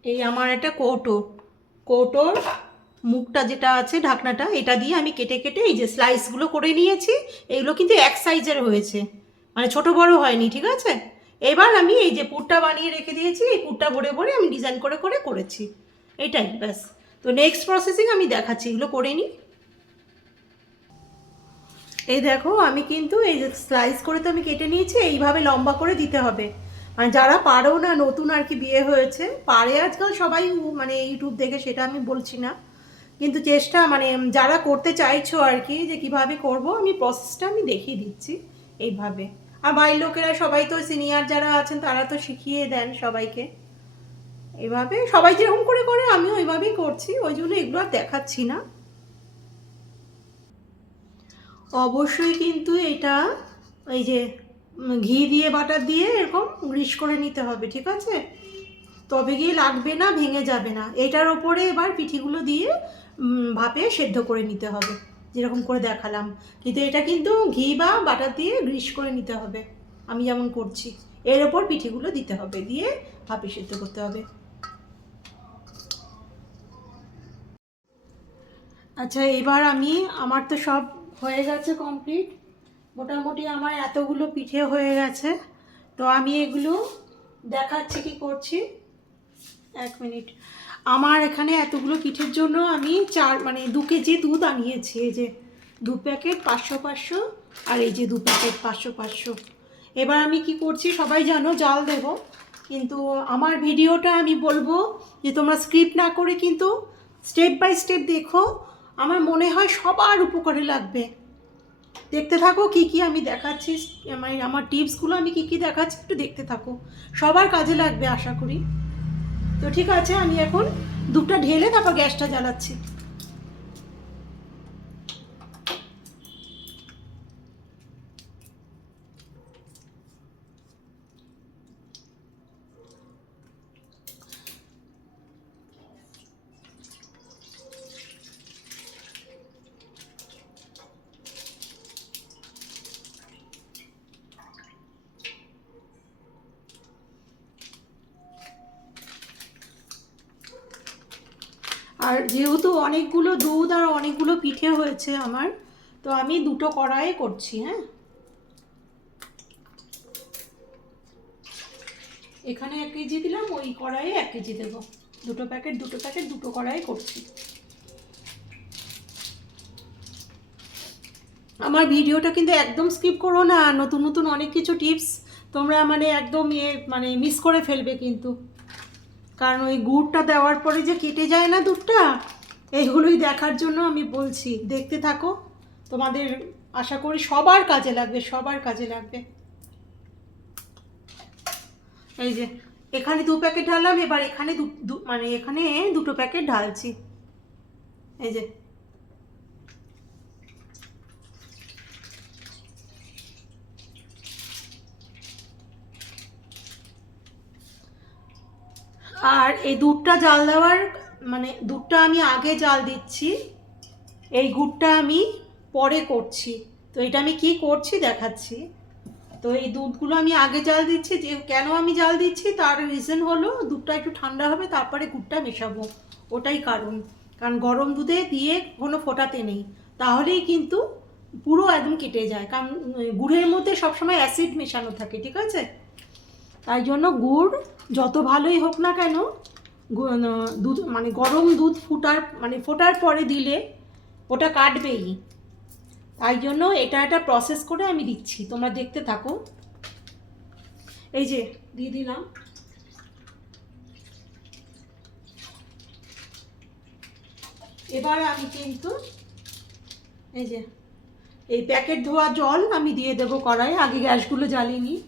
এই আমার একটা কৌটোর মুখটা যেটা আছে, ঢাকনাটা, এটা দিয়ে আমি কেটে কেটে এই যে স্লাইসগুলো করে নিয়েছি। এগুলো কিন্তু এক সাইজের হয়েছে, মানে ছোট বড় হয়নি, ঠিক আছে? এবার আমি এই যে পুরটা বানিয়ে রেখে দিয়েছি, এই পুরটা ভরে ভরে আমি ডিজাইন করে করে করেছি, এটাই ব্যাস। তো নেক্সট প্রসেসিং আমি দেখাচ্ছি, এগুলো করে নিই। এই দেখো আমি কিন্তু এই যে স্লাইস করে তো আমি কেটে নিয়েছি, এইভাবে লম্বা করে দিতে হবে। মানে যারা পারো না, নতুন আর কি বিয়ে হয়েছে, পারে আজকাল সবাই, মানে ইউটিউব দেখে, সেটা আমি বলছি না। কিন্তু চেষ্টা মানে যারা করতে চাইছো আর কি যে কীভাবে করব, আমি প্রসেসটা আমি দেখিয়ে দিচ্ছি এইভাবে। আর বাড়ির লোকেরা সবাই তো সিনিয়র যারা আছেন তারা তো শিখিয়ে দেন সবাইকে, এভাবে সবাই যেরকম করে করে আমিও ওইভাবেই করছি, ওই জন্য এগুলো আর দেখাচ্ছি না। অবশ্যই কিন্তু এটা এই যে ঘি দিয়ে বাটার দিয়ে এরকম গ্রিস করে নিতে হবে, ঠিক আছে? তবে গিয়ে লাগবে না, ভেঙে যাবে না। এটার ওপরে এবার পিঠিগুলো দিয়ে ভাপে সেদ্ধ করে নিতে হবে, যেরকম করে দেখালাম। কিন্তু এটা কিন্তু ঘি বা বাটার দিয়ে গ্রিস করে নিতে হবে, আমি যেমন করছি। এর ওপর পিঠিগুলো দিতে হবে, দিয়ে ভাপে সেদ্ধ করতে হবে। আচ্ছা, এবার আমার তো সব হয়ে গেছে কমপ্লিট, মোটামুটি আমার এতগুলো পিঠে হয়ে গেছে। তো আমি এগুলো দেখাচ্ছি কি করছি। 1 মিনিট। আমার এখানে এতগুলো পিঠের জন্য আমি 2 কেজি দুধ আনিয়েছি। এই যে 2 প্যাকেট 500 500, আর এই যে 2 প্যাকেট 500 500। এবার আমি কি করছি সবাই জানো, জাল দেব। কিন্তু আমার ভিডিওটা আমি বলবো যে তোমরা স্ক্রিপ্ট না করে কিন্তু স্টেপ বাই স্টেপ দেখো, আমার মনে হয় সবার উপকারে লাগবে। দেখতে থাকো কি কি আমি দেখাচ্ছি, আমার টিপসগুলো আমি কি কি দেখাচ্ছি একটু দেখতে থাকো, সবার কাজে লাগবে আশা করি। তো ঠিক আছে, আমি এখন দুধটা ঢেলে তারপর গ্যাসটা জ্বালাচ্ছি। আর যেহেতু অনেকগুলো দুধ আর অনেকগুলো পিঠে হয়েছে আমার, তো আমি 2টো কড়াইয়ে করছি। হ্যাঁ, এখানে 1 কেজি দিলাম, ওই কড়াইয়ে 1 কেজি দেবো। 2টো প্যাকেট 2 কড়াইয়ে করছি। আমার ভিডিওটা কিন্তু একদম স্কিপ করো না, নতুন নতুন অনেক কিছু টিপস তোমরা একদম মিস করে ফেলবে কিন্তু। কারণ ওই গুড়টা দেওয়ার পরে যে কেটে যায় না দুধটা, এইগুলোই দেখার জন্য আমি বলছি, দেখতে থাকো। তোমাদের আশা করি সবার কাজে লাগবে, সবার কাজে লাগবে। এই যে এখানে 2 প্যাকেট ঢাললাম, এবার এখানে এখানে 2টো প্যাকেট ঢালছি। এই যে আর এই দুধটা জাল দেওয়ার দুধটা আমি আগে জাল দিচ্ছি, এই গুড়টা আমি পরে করছি। তো এটা আমি কি করছি দেখাচ্ছি। তো এই দুধগুলো আমি আগে জাল দিচ্ছি, যে কেন আমি জাল দিচ্ছি তার রিজন হলো দুধটা একটু ঠান্ডা হবে তারপরে গুড়টা মেশাবো, ওটাই কারণ। কারণ গরম দুধে দিয়ে কোনো ফোটাতে নেই, তাহলেই কিন্তু পুরো একদম কেটে যায়। কারণ গুড়ের মধ্যে সবসময় অ্যাসিড মেশানো থাকে, ঠিক আছে? তাই জন্য গুড় যত ভালোই হোক না কেন, দুধ গরম দুধ ফোটার পরে দিলে ওটা কাটবেই। তাই জন্য এটা একটা প্রসেস করে আমি দিচ্ছি, তোমরা দেখতে থাকো। এই যে দিয়ে দিলাম। এবার আমি কিন্তু এই যে এই প্যাকেট ধোয়া জল আমি দিয়ে দেবো কড়াইয়ে, আগে গ্যাসগুলো জ্বালিয়ে নিই।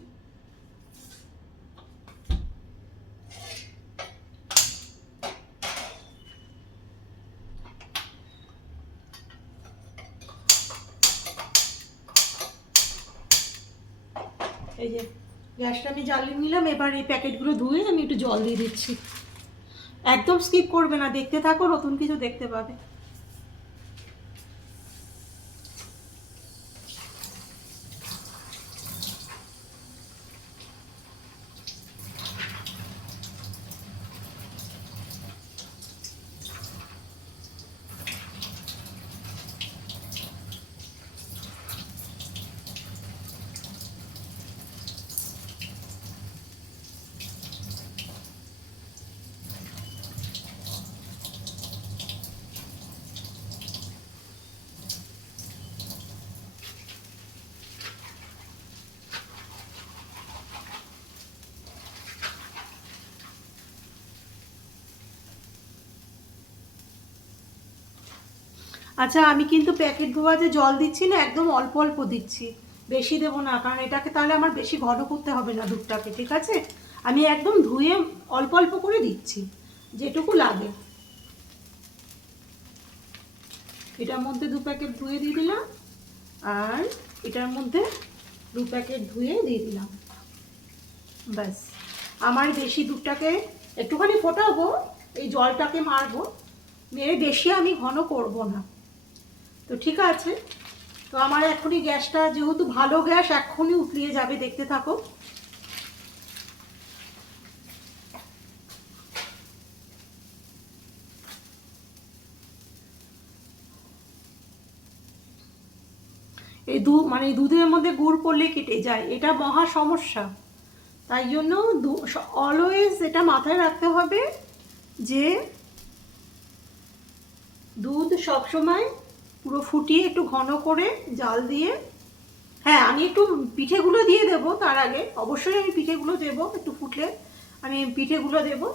এই যে গ্যাসটা আমি জ্বালিয়ে নিলাম, এবার এই প্যাকেটগুলো ধুয়ে আমি একটু জল দিয়ে দিচ্ছি। একদম স্কিপ করবে না, দেখতে থাকো, নতুন কিছু দেখতে পাবে। আচ্ছা, আমি কিন্তু প্যাকেট ধোয়া যে জল দিচ্ছি না, একদম অল্প অল্প দিচ্ছি, বেশি দেবো না, কারণ এটাকে তাহলে আমার বেশি ঘন করতে হবে না দুধটাকে, ঠিক আছে? আমি একদম ধুয়ে অল্প অল্প করে দিচ্ছি, যেটুকু লাগে। এটার মধ্যে 2 প্যাকেট ধুয়ে দিয়ে দিলাম, আর এটার মধ্যে 2 প্যাকেট ধুয়ে দিয়ে দিলাম। ব্যাস, আমার বেশি দুধটাকে একটুখানি ফোটাবো, এই জলটাকে মারবো, মেরে বেশি আমি ঘন করব না। তো ঠিক আছে, তো আমার এখনই গ্যাসটা যেহেতু ভালো গ্যাস, এখনই উতলিয়ে যাবে, দেখতে থাকো। এই দুধের মধ্যে গুড় পড়লে কেটে যায়, এটা মহা সমস্যা। তাই জন্য অলওয়েজ এটা মাথায় রাখতে হবে যে দুধ সবসময় পুরো ফুটিয়ে একটু ঘন করে জাল দিয়ে, হ্যাঁ আমি একটু পিঠেগুলো দিয়ে দেবো তার আগে, অবশ্যই আমি পিঠেগুলো দেবো, একটু ফুটলে আমি পিঠেগুলো দেবো,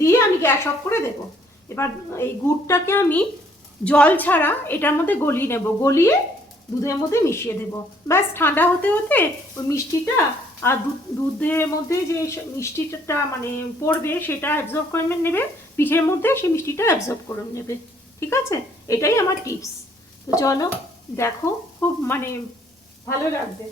দিয়ে আমি গ্যাস অফ করে দেবো। এবার এই গুড়টাকে আমি জল ছাড়া এটার মধ্যে গলিয়ে নেব, গলিয়ে দুধের মধ্যে মিশিয়ে দেবো। ব্যাস, ঠান্ডা হতে হতে ওই মিষ্টিটা আর দুধের মধ্যে যে মিষ্টিটা মানে পড়বে সেটা অ্যাবজর্ব করে নেবে, পিঠের মধ্যে সেই মিষ্টিটা অ্যাবজর্ব করে নেবে, ঠিক আছে? এটাই আমার টিপস। তো চলো দেখো, খুব মানে ভালো লাগবে।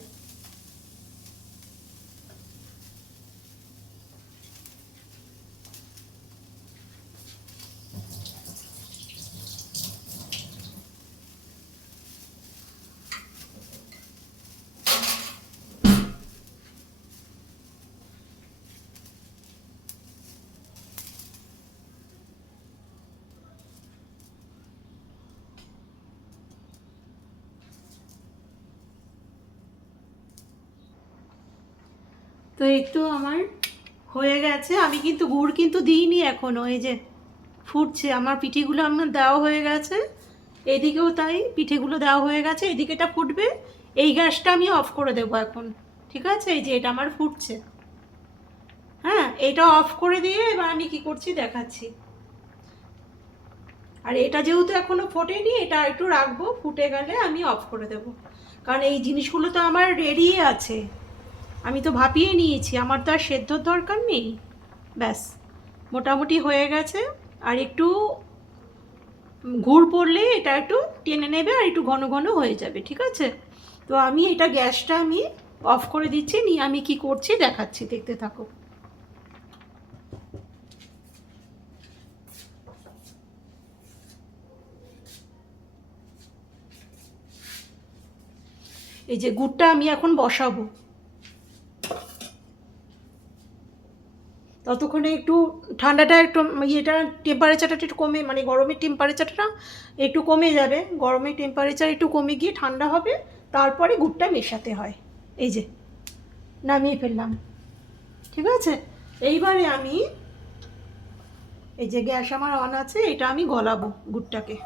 তো একটু আমার হয়ে গেছে, আমি কিন্তু গুড় কিন্তু দিইনি এখনো, এই যে ফুটছে, আমার পিঠেগুলো আমার দেওয়া হয়ে গেছে, এদিকেও তাই পিঠেগুলো দেওয়া হয়ে গেছে, এদিকে এটা ফুটবে। এই গ্যাসটা আমি অফ করে দেবো এখন, ঠিক আছে? এই যে এটা আমার ফুটছে, হ্যাঁ এটা অফ করে দিয়ে এবার আমি কি করছি দেখাচ্ছি। আর এটা যেহেতু এখনো ফোটেনি, এটা একটু রাখবো, ফুটে গেলে আমি অফ করে দেবো, কারণ এই জিনিসগুলো তো আমার রেডি আছে, আমি তো ভাপিয়ে নিয়েছি, আমার তো আর সেদ্ধর দরকার নেই। ব্যাস, মোটামুটি হয়ে গেছে, আর একটু গুড় পড়লে এটা একটু টেনে নেবে আর একটু ঘন ঘন হয়ে যাবে, ঠিক আছে? তো আমি এটা গ্যাসটা আমি অফ করে দিচ্ছি, নিয়ে আমি কি করছি দেখাচ্ছি, দেখতে থাকো। এই যে গুড়টা আমি এখন বসাবো, ততক্ষণে একটু ঠান্ডাটা একটু ইয়েটা টেম্পারেচারটা একটু কমে, মানে গরমের টেম্পারেচারটা একটু কমে যাবে, গরমের টেম্পারেচার একটু কমে গিয়ে ঠান্ডা হবে, তারপরে গুড়টা মেশাতে হয়। এই যে নামিয়ে ফেললাম, ঠিক আছে? এইবারে আমি এই যে গ্যাস আমার অন আছে, এটা আমি গলাবো গুড়টাকে,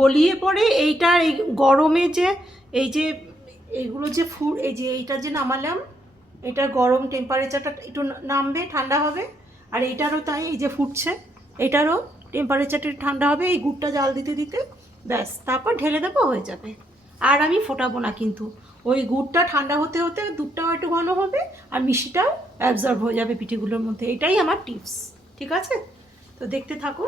গলিয়ে পরে এইটা এই গরমে যে এই যে এইগুলো যে এই যে এইটা যে নামালাম, এটার গরম টেম্পারেচারটা একটু নামবে, ঠান্ডা হবে, আর এইটারও তাই, এই যে ফুটছে এটারও টেম্পারেচারটা ঠান্ডা হবে এই গুড়টা জাল দিতে দিতে, ব্যাস তারপর ঢেলে দেবো, হয়ে যাবে। আর আমি ফোটাবো না কিন্তু, ওই গুড়টা ঠান্ডা হতে হতে দুধটাও একটু ঘন হবে আর মিষ্টিটাও অ্যাবজর্ব হয়ে যাবে পিঠেগুলোর মধ্যে, এটাই আমার টিপস, ঠিক আছে? তো দেখতে থাকো।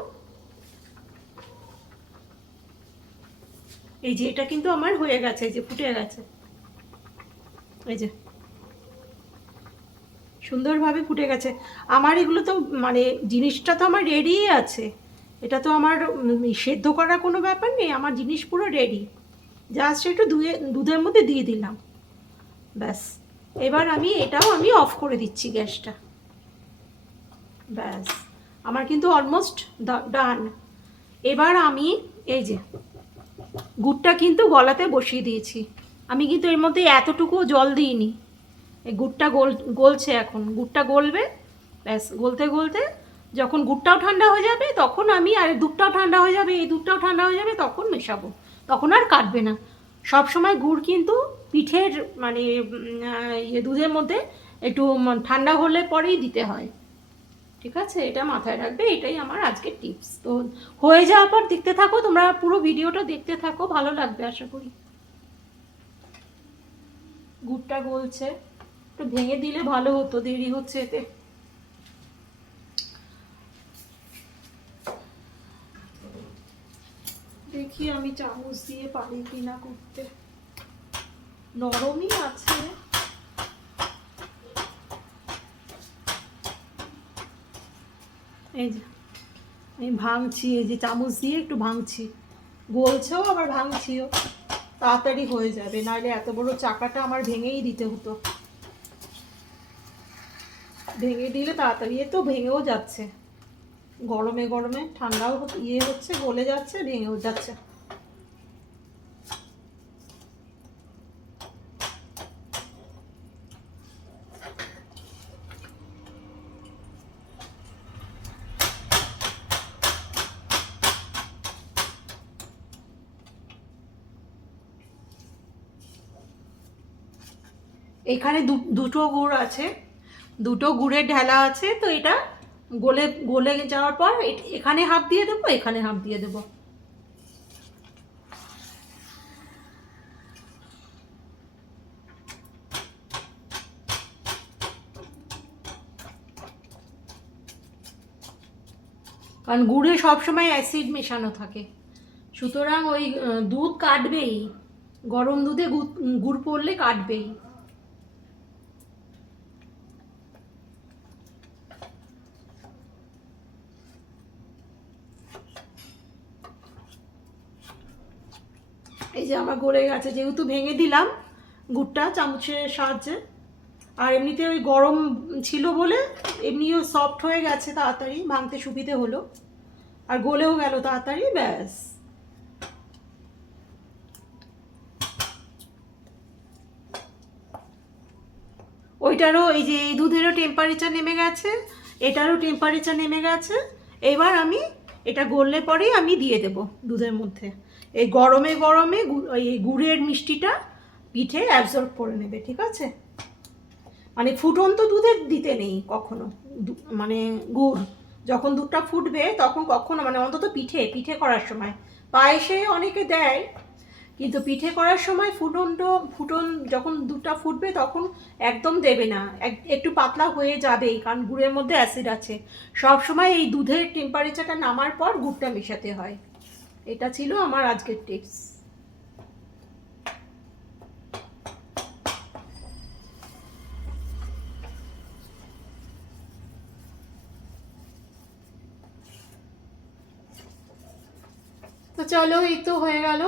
এই যে এটা কিন্তু আমার হয়ে গেছে, এই যে ফুটে গেছে, এই যে সুন্দরভাবে ফুটে গেছে আমার, এগুলো তো মানে জিনিসটা তো আমার রেডিই আছে, এটা তো আমার সেদ্ধ করার কোনো ব্যাপার নেই, আমার জিনিস পুরো রেডি, জাস্ট একটু দুধের মধ্যে দিয়ে দিলাম, ব্যাস। এবার এটাও আমি অফ করে দিচ্ছি গ্যাসটা, ব্যাস আমার কিন্তু অলমোস্ট ডান। এবার আমি এই যে গুড়টা কিন্তু গলাতে বসিয়ে দিয়েছি, আমি কিন্তু এর মধ্যে এতটুকু জল দিইনি, এই গুড়টা গলছে, এখন গুড়টা গলবে, ব্যাস গলতে গলতে যখন গুড়টাও ঠান্ডা হয়ে যাবে তখন আমি, আর দুধটাও ঠান্ডা হয়ে যাবে, এই দুধটাও ঠান্ডা হয়ে যাবে, তখন মেশাবো, তখন আর কাটবে না। সব সময় গুড় কিন্তু পিঠের দুধের মধ্যে একটু ঠান্ডা হলে পরেই দিতে হয়। ঠিক আছে, এটা মাথায় রাখবে, এটাই আমার আজকের টিপস। তো হয়ে যাওয়ার পর দেখতে থাকো, তোমরা পুরো ভিডিওটা দেখতে থাকো, ভালো লাগবে আশা করি। গুড়টা গলছে, একটু ভেঙে দিলে ভালো হতো, দেরি হচ্ছে এতে। দেখি আমি চামচ দিয়ে পারি কিনা করতে, নরমই আছে। এই যে আমি ভাঙছি, এই যে চামচ দিয়ে একটু ভাঙছি, গলছেও আবার ভাঙছিও, তাড়াতাড়ি হয়ে যাবে, নাহলে এত বড় চাকাটা আমার ভেঙেই দিতে হতো। ভেঙে দিলে তাড়াতাড়ি, এ তো ভেঙেও যাচ্ছে, গরমে গরমে ঠান্ডাও হচ্ছে, গলে যাচ্ছে, ভেঙেও যাচ্ছে। এখানে দুটো গুড় আছে, দুটো গুড়ের ঢেলা আছে, তো এটা গলে গলে যাওয়ার পর এখানে হাফ দিয়ে দেবো, এখানে হাফ দিয়ে দেবো। কারণ গুড়ে সবসময় অ্যাসিড মেশানো থাকে, সুতরাং ওই দুধ কাটবেই, গরম দুধে গুড় পড়লে কাটবেই। এই যে আমার গলে গেছে, যেহেতু ভেঙে দিলাম গুড়টা চামচের সাহায্যে, আর এমনিতে ওই গরম ছিল বলে এমনিও সফট হয়ে গেছে, তাড়াতাড়ি ভাঙতে সুবিধে হলো, আর গলেও গেল তাড়াতাড়ি, ব্যাস। ওইটারও এই যে এই দুধেরও টেম্পারেচার নেমে গেছে, এটারও টেম্পারেচার নেমে গেছে। এবার আমি এটা গললে পরেই আমি দিয়ে দেব দুধের মধ্যে। এই গরমে গরমে এই গুড়ের মিষ্টিটা পিঠে অ্যাবজর্ব করে নেবে, ঠিক আছে? মানে ফুটন্ত দুধে দিতে নেই কখনো, মানে গুড় যখন দুধটা ফুটবে তখন কখনো, মানে অন্তত পিঠে পিঠে করার সময়, পায়েসে অনেকে দেয়, কিন্তু পিঠে করার সময় ফুটন যখন দুধটা ফুটবে তখন একদম দেবে না, একটু পাতলা হয়ে যাবেই, কারণ গুড়ের মধ্যে অ্যাসিড আছে। সব সময় এই দুধের টেম্পারেচারটা নামার পর গুড়টা মেশাতে হয়। এটা ছিল আমার আজকের টিপস। তো চলো, এই তো হয়ে গেল।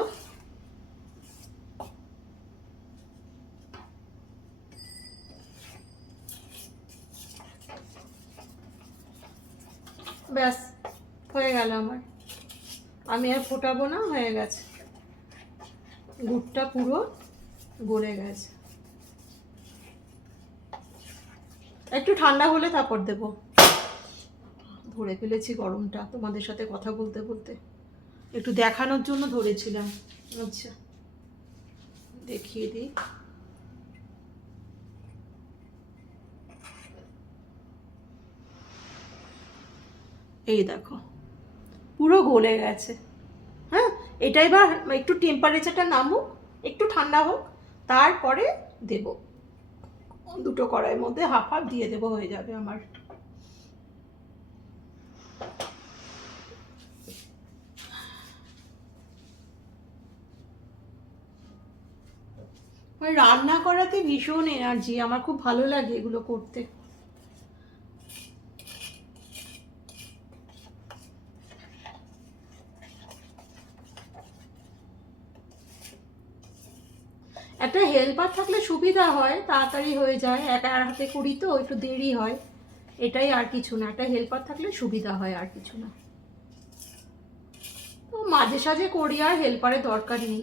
ব্যাস হয়ে গেল আমার, আমি আর ফোটাবো না, হয়ে গেছে, গুড়টা পুরো গলে গেছে। একটু ঠান্ডা হলে তারপর দেবো। ধরে ফেলেছি গরমটা তোমাদের সাথে কথা বলতে বলতে, একটু দেখানোর জন্য ধরেছিলাম। আচ্ছা দেখিয়ে দিই, এই দেখো পুরো গলে গেছে। হ্যাঁ, এটা এবার একটু টেম্পারেচারটা নামুক, একটু ঠান্ডা হোক, তারপরে দেব। দুটো কড়াইয়ের মধ্যে হাফ হাফ দিয়ে দেবো, হয়ে যাবে আমার। রান্না করাতে ভীষণ এনার্জি, আমার খুব ভালো লাগে এগুলো করতে। একটা হেল্পার থাকলে সুবিধা হয়, তাড়াতাড়ি হয়ে যায়, একা হাতে করি তো একটু দেরি হয়, এটাই, আর কিছু না। একটা হেল্পার থাকলে সুবিধা হয়, আর কিছু না। তো মাঝে সাঝে করি, আর হেল্পারের দরকার নেই,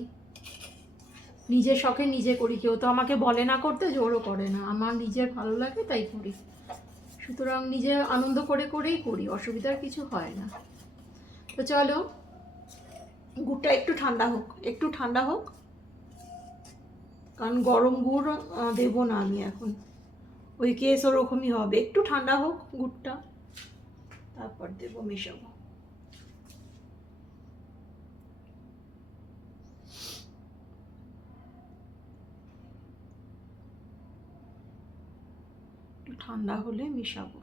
নিজের শখে নিজে করি, কেউ তো আমাকে বলে না করতে, জোরও করে না, আমার নিজের ভালো লাগে তাই করি, সুতরাং নিজে আনন্দ করে করেই করি, অসুবিধার কিছু হয় না। তো চলো, গুড়টা একটু ঠান্ডা হোক, একটু ঠান্ডা হোক, কারণ গরম গুড় দেবো না আমি এখন, ওই কেস ওরকমই হবে, একটু ঠান্ডা হোক গুড়টা, তারপর দেবো, মেশাবো। ঠান্ডা হলে মেশাবো।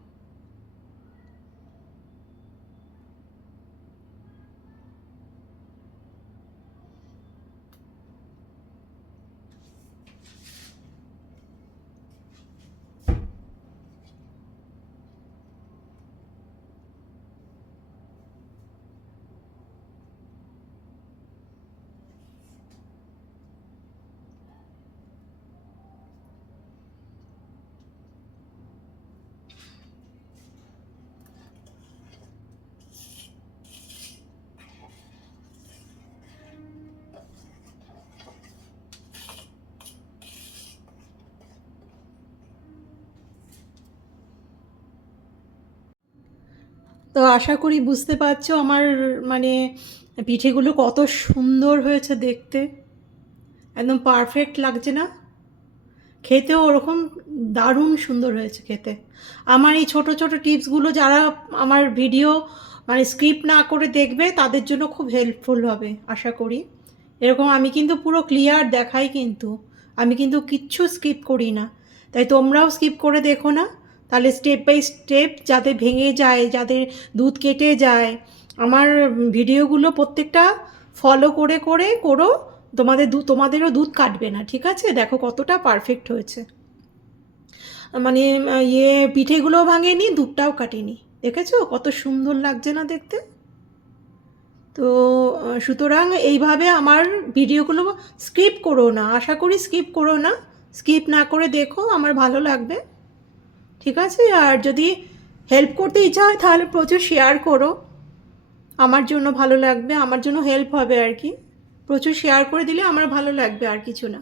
তো আশা করি বুঝতে পারছো আমার মানে পিঠেগুলো কত সুন্দর হয়েছে দেখতে, একদম পারফেক্ট লাগছে না? খেতেও ওরকম দারুণ সুন্দর হয়েছে খেতে। আমার এই ছোট ছোট টিপসগুলো যারা আমার ভিডিও মানে স্কিপ না করে দেখবে তাদের জন্য খুব হেল্পফুল হবে আশা করি। এরকম আমি কিন্তু পুরো ক্লিয়ার দেখাই, কিন্তু আমি কিন্তু কিচ্ছু স্কিপ করি না। তাই তোমরাও স্কিপ করে দেখো না, তাহলে স্টেপ বাই স্টেপ যাতে ভেঙে যায়, যাদের দুধ কেটে যায়, আমার ভিডিওগুলো প্রত্যেকটা ফলো করে করে করো, তোমাদেরও দুধ কাটবে না। ঠিক আছে, দেখো কতটা পারফেক্ট হয়েছে, মানে পিঠেগুলোও ভাঙেনি, দুধটাও কাটেনি। দেখেছো কত সুন্দর লাগছে না দেখতে? তো সুতরাং এইভাবে আমার ভিডিওগুলো স্কিপ করো না, আশা করি স্কিপ করো না, স্কিপ না করে দেখো, আমার ভালো লাগবে। ঠিক আছে, আর যদি হেল্প করতে ইচ্ছা হয় তাহলে প্রচুর শেয়ার করো, আমার জন্য ভালো লাগবে, আমার জন্য হেল্প হবে আর কি। প্রচুর শেয়ার করে দিলে আমার ভালো লাগবে, আর কিছু না।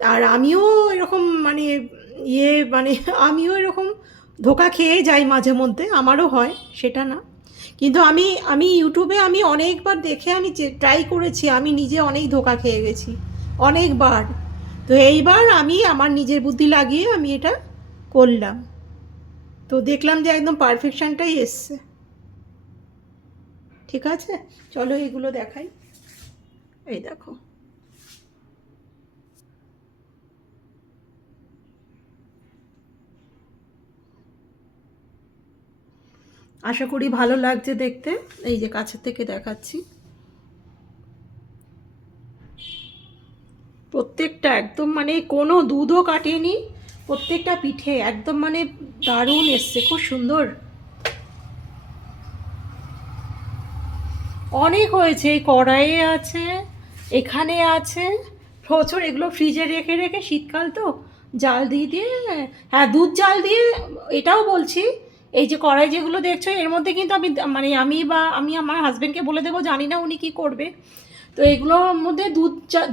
আর আমিও এরকম মানে মানে আমিও এরকম ধোকা খেয়ে যাই মাঝে মধ্যে, আমারও হয়, সেটা না। কিন্তু আমি আমি ইউটিউবে আমি অনেকবার দেখে আমি ট্রাই করেছি, আমি নিজে অনেক ধোকা খেয়ে গেছি অনেকবার। তো এইবার আমি আমার নিজের বুদ্ধি লাগিয়ে আমি এটা করলাম, তো দেখলাম যে একদম পারফেকশনটাই এসছে। ঠিক আছে, চলো এগুলো দেখাই। এই দেখো, আশা করি ভালো লাগছে দেখতে। এই যে কাছের থেকে দেখাচ্ছি, প্রত্যেকটা একদম মানে কোনো দুধও কাটেনি, প্রত্যেকটা পিঠে একদম মানে দারুণ এসছে, খুব সুন্দর। অনেক হয়েছে, এই কড়াইয়ে আছে, এখানে আছে প্রচুর। এগুলো ফ্রিজে রেখে রেখে, শীতকাল তো, জাল দিয়ে দিয়ে, হ্যাঁ দুধ জাল দিয়ে। এটাও বলছি, এই যে কড়াই যেগুলো দেখছো এর মধ্যে কিন্তু আমি মানে আমি আমার হাজব্যান্ডকে বলে দেবো, জানি না উনি কী করবে। তো এগুলোর মধ্যে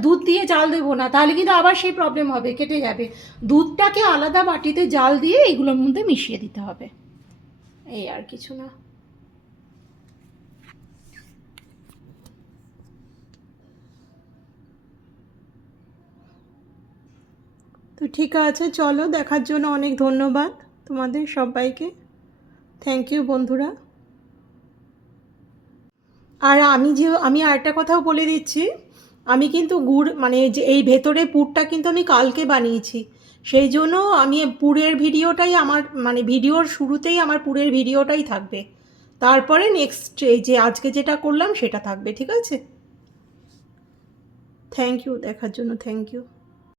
দুধ দিয়ে জাল দেবো না, তাহলে কিন্তু আবার সেই প্রবলেম হবে, কেটে যাবে। দুধটাকে আলাদা বাটিতে জাল দিয়ে এগুলোর মধ্যে মিশিয়ে দিতে হবে, এই আর কিছু না। তো ঠিক আছে, চলো, দেখার জন্য অনেক ধন্যবাদ তোমাদের সবাইকে। থ্যাংক ইউ বন্ধুরা। আর আমি আরেকটা কথাও বলে দিচ্ছি, আমি কিন্তু গুড় মানে যে এই ভেতরে পুরটা কিন্তু আমি কালকে বানিয়েছি, সেই জন্য আমি পুরের ভিডিওটাই আমার মানে ভিডিওর শুরুতেই আমার পুরের ভিডিওটাই থাকবে, তারপরে নেক্সট এই যে আজকে যেটা করলাম সেটা থাকবে। ঠিক আছে, থ্যাংক ইউ দেখার জন্য, থ্যাংক ইউ।